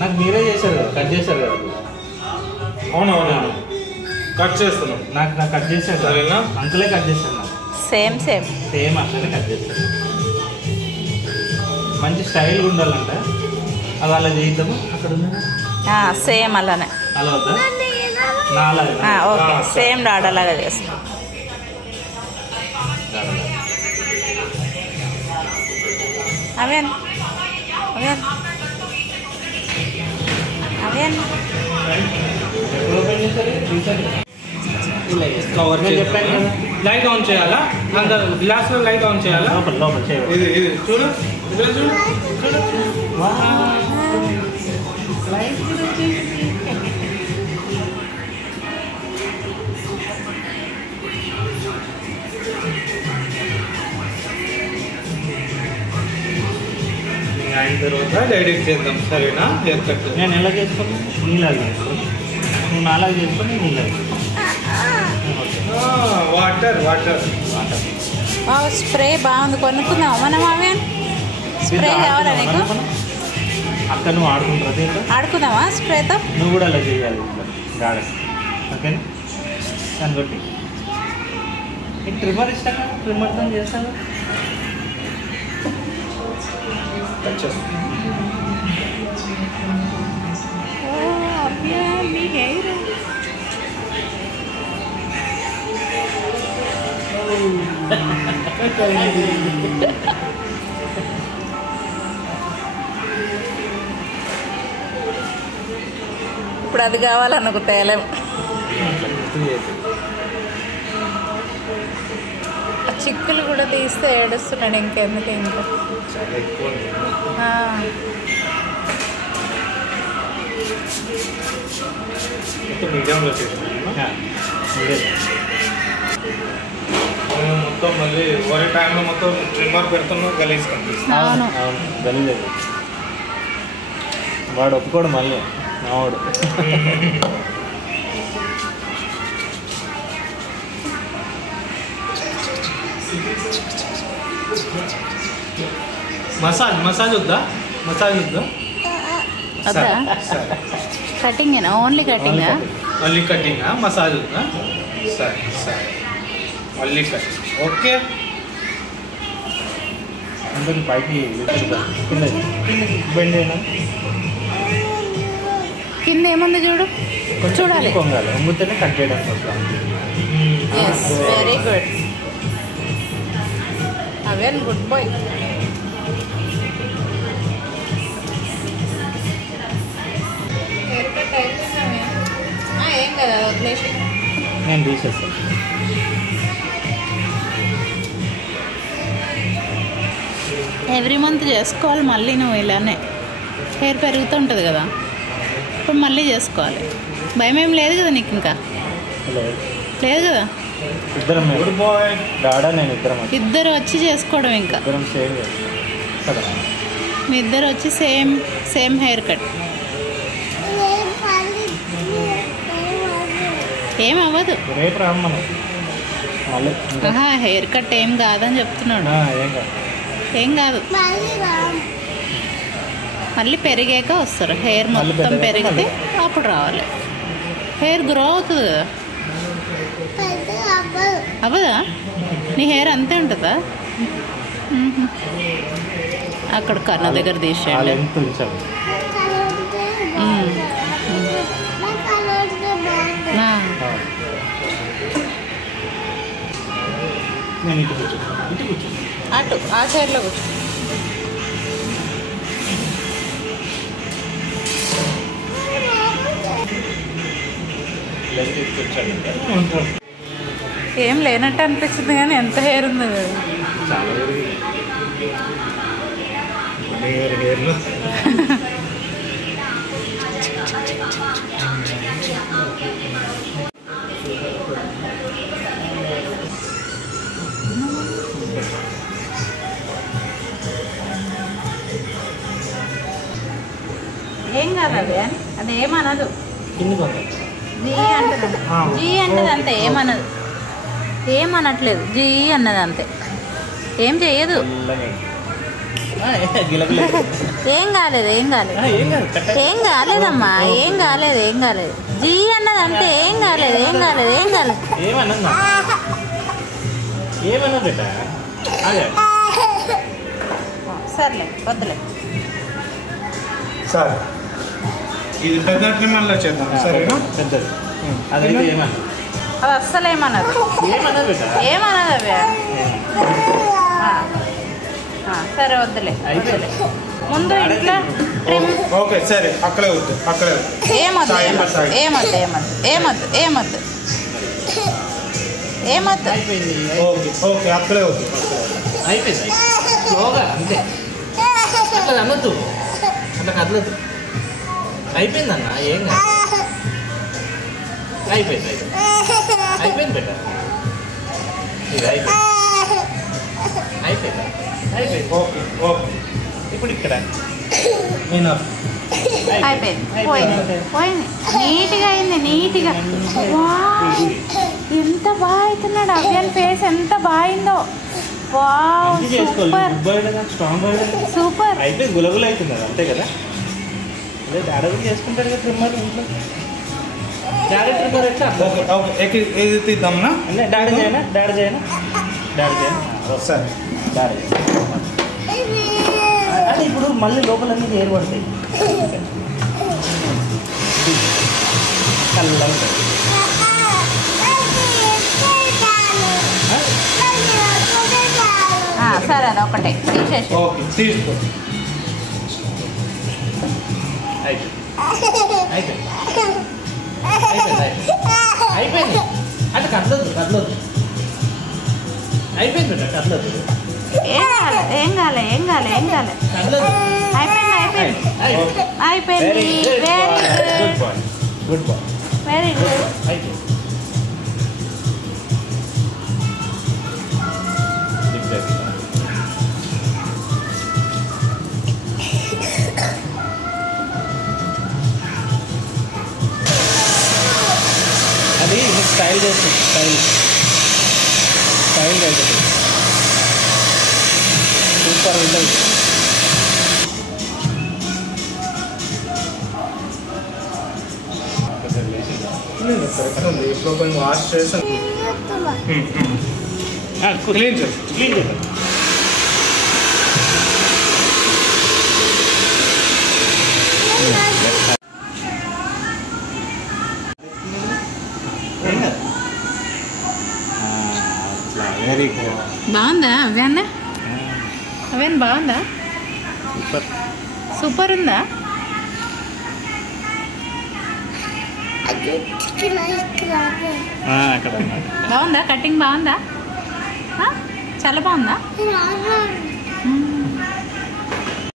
నాకు మీరే చేశారు కదా, కట్ చేశారు కదా. అవునవును కట్ చేస్తున్నాం. నాకు కట్ చేశారు సరేనా? అంకులే కట్ చేశారు నాకు. సేమ్ అట్లనే కట్ చేస్తారు. మంచి స్టైల్గా ఉండాలంట. అది అలా చేద్దాము. అక్కడ సేమ్ అలానే. అలా వద్దా? నా అలాగే ఓకే సేమ్ డాడలాగా చేస్తాం. అవేన్ కవర్ చెప్పాను కదా. లైట్ ఆన్ చేయాలా? అందరు గ్లాస్ లో లైట్ ఆన్ చేయాలా? లోపల చేయాలి. ఇది చూడు, ఇక్కడ చూడు. అయిన తర్వాత డైరెక్ట్ చేద్దాం. సరేనా? హెయిర్ కట్ నేను ఎలా చేసుకుని నీలాగా చేసుకోను. నువ్వు నాలాగా చేసుకొని నీలాగా. వాటర్ వాటర్ స్ప్రే బాగుంది, కొనుక్కుందాం మనం. అవే స్ప్రే కావాలా నీకు? అక్కడ నువ్వు ఆడుకుంటుంది. ఆడుకుందామా స్ప్రేతో? నువ్వు కూడా అలా చేయాలి గాడ. ఓకేనా? దాన్ని బట్టి నీకు ట్రిమ్మర్ ఇష్టం కదా, ట్రిమ్మర్తో చేస్తాను. ఇప్పుడు అది కావాలనుకో తేలేం. చిక్కులు కూడా తీస్తే ఏడుస్తున్నాడు. ఇంకెందుకు ఇంకా మీడియంలో చేస్తాను. మొత్తం మళ్ళీ ఒరే టైంలో మొత్తం ట్రిమ్మర్ పెడుతున్నావు, గలీజ్ కనిపిస్తుంది. గలీజ్. వాడు ఒప్పుకోడు మళ్ళీ మావాడు. మసాజ్ వద్దా? కటింగేనా? ఓన్లీ కటింగా? మళ్ళీ కటింగా? మసాజ్ వద్దా? సరే మళ్ళీ కటింగ్. ఓకే. అందరికి పైకి బెండ్ అయినా కింద ఏముంది చూడు, చూడాలి. పొంగాలి, అమ్ముతేనే కట్ చేయడానికి వస్తాం. Very good. అవేన్ గుడ్ బాయ్. ఏం కదా వదిలేసి నేను తీసేస్తాను. ఎవ్రీ మంత్ చేసుకోవాలి మళ్ళీ. నువ్వు ఇలానే హెయిర్ పెరుగుతుంటుంది కదా, ఇప్పుడు మళ్ళీ చేసుకోవాలి. భయం ఏం లేదు కదా నీకు? ఇంకా లేదు కదా? ఇద్దరం డాడా నేను ఇద్దరు వచ్చి చేసుకోవడం. ఇంకా మీ ఇద్దరు వచ్చి సేమ్ హెయిర్ కట్. ఏం అవ్వదు. రేపు రమ్మను. హెయిర్ కట్ ఏం కాదని చెప్తున్నాడు. ఏం కాదు. మళ్ళీ పెరిగాక వస్తారు. హెయిర్ మొత్తం పెరిగితే అప్పుడు రావాలి. హెయిర్ గ్రో అవుతుంది కదా. అవ్వదా? నీ హెయిర్ అంతే ఉంటుందా? అక్కడ కన్న దగ్గర తీసేయండి. అటు ఆ సైడ్లో కూర్చో. ఏం లేనట్టు అనిపిస్తుంది కానీ ఎంత హెయిర్ ఉంది కదా. ఏం కాదు అది. అది ఏమనదు. జీ అంటది. జీ అంటది అంతే, ఏమనదు. ఏమనట్లేదు. జీ అన్నది అంతే, ఏం చెయ్యదు. ఏం కాలేదు ఏం కాలేదు ఏం కాలేదమ్మా ఏం కాలేదు ఏం కాలేదు జీ అన్నది అంటే ఏం కాలేదు ఏం కాలేదు ఏం కాలేదు ఏమన్నా బేట అదే సర్లే వద్దులే సరే ఇది పెద్ద ట్రిమ్మర్లో చేద్దాం సరేనా పెద్దది అదైతే ఏమన్నా అది అస్సలు ఏమన్నది ఏమన్నా బేట ఏమన్నది అవే సరే వద్దులే వద్దులే ముందు ఇంట్లో ఓకే సరే అక్కడే వద్దు అక్కడే వద్దు ఏమొద్దు ఏమొద్దు ఏమొద్దు ఏమొద్దు ఏమొద్దు ఏమొద్దు అయిపోయింది ఓకే ఓకే అక్కడే వద్దు అయిపోయింది స్లోగా అంతే అట్లా అనొద్దు అట్లా కదలొద్దు అయిపోయిందన్న ఏం కాదు అయిపోయింది అయిపోయింది బెట ఇది అయిపోయింది అయిపోయింది అయిపోయింది ఓకే ఓకే ఇప్పుడు ఇక్కడ నేను అయిపోయింది పోయింది పోయింది నీట్గా అయింది నీట్గా వావ్ ఎంత బాగా అవుతున్నాడు అవ్యాన్ ఫేస్ ఎంత బాగుందో వావ్ సూపర్ స్ట్రాంగ్ సూపర్ అయిపోయింది గులగులు అవుతుంది అది అంతే కదా అదే డాడీ కూడా చేసుకుంటాడు కదా ట్రిమ్మర్ ఇంట్లో డాడీ ట్రిమ్మర్ ఎట్లా ఓకే ఓకే ఇది తీద్దాంనా అంటే డాడీ చేయనా డాడీ చేయనా డాడీ చేయనా సరే డాడీ అంటే ఇప్పుడు మళ్ళీ లోపలన్నీ ఏర్పడతాయి చల్లగా ఉంటాయి సరే అది ఒకటే తీసేసి ఓకే తీసుకో అయిపోయింది అయిపోయింది అయిపోయింది అయిపోయింది అంటే కదలొద్దు కదలొద్దు అయిపోయింది బిడ్డ కదలొద్దు ఏం కాలే ఏం కాలే ఏం కాలే కదలొద్దు అయిపోయింది అయిపోయింది అయిపోయింది very good boy good boy very good అయిపోయింది అది స్టైల్ చేస్తుంది స్టైల్ స్టైల్ చేస్తుంది సూపర్ ఉంటుంది ఇప్పుడు కొంచెం వాష్ చేసాను క్లీన్ చేసి క్లీన్ చేద్దాం వెరీ గుడ్ బాగుందా అవ్యాన్ అవ్యాన్ బాగుందా సూపర్ సూపర్ ఉందా అక్కడ బాగుందా కటింగ్ బాగుందా చాలా బాగుందా